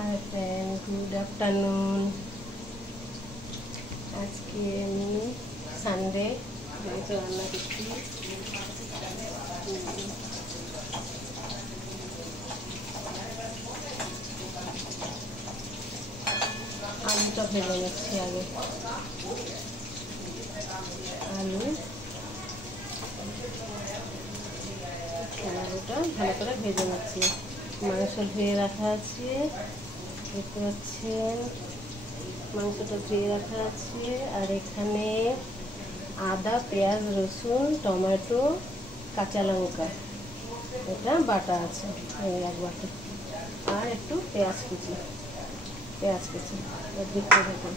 Hi friend, good afternoon. आज के Sunday तो रान्ना करছি। आलूटा ভেজে নিচ্ছি আগে। আলুটা ভালো করে ভেজে নিচ্ছি। মাংস ধুয়ে রাখা আছে, দেখতে পাচ্ছেন মাংসটা ধুয়ে রাখা আছে। আর এখানে আদা, পেঁয়াজ, রসুন, টমেটো, কাঁচা লঙ্কা এটা বাটা আছে এক বাটি। আর একটু পেঁয়াজ কুচি দেখতে দেখুন।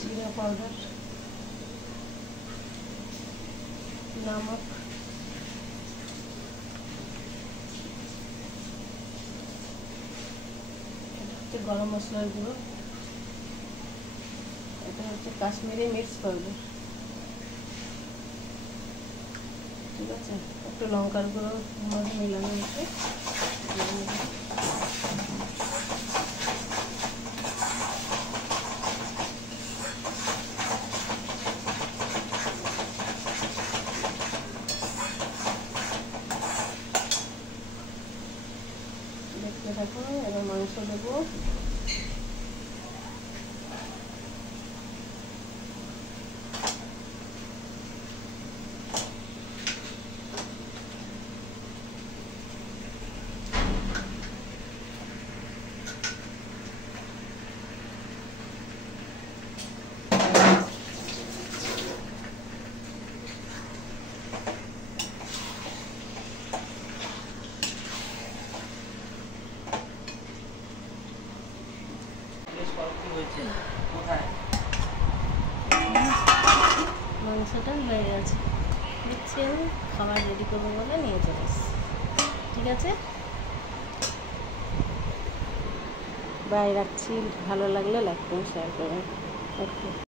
जीरा पाउडर, नमक, गरम मसलार गुঁড়ো, এটা হচ্ছে কাশ্মীরি মির্চ পাউডার, ঠিক আছে। একটু লঙ্কার গুঁড়ো মিলানো হচ্ছে। দেখতে থাকুন। এবার মাংস দেবো। মাংসটা হয়ে গেছে, দেখছি আমি খাবার রেডি করবো বলে নিয়ে চলে এসেছি। ঠিক আছে, বাই, রাখছি। ভালো লাগলে লাইক করুন, শেয়ার করুন। ওকে।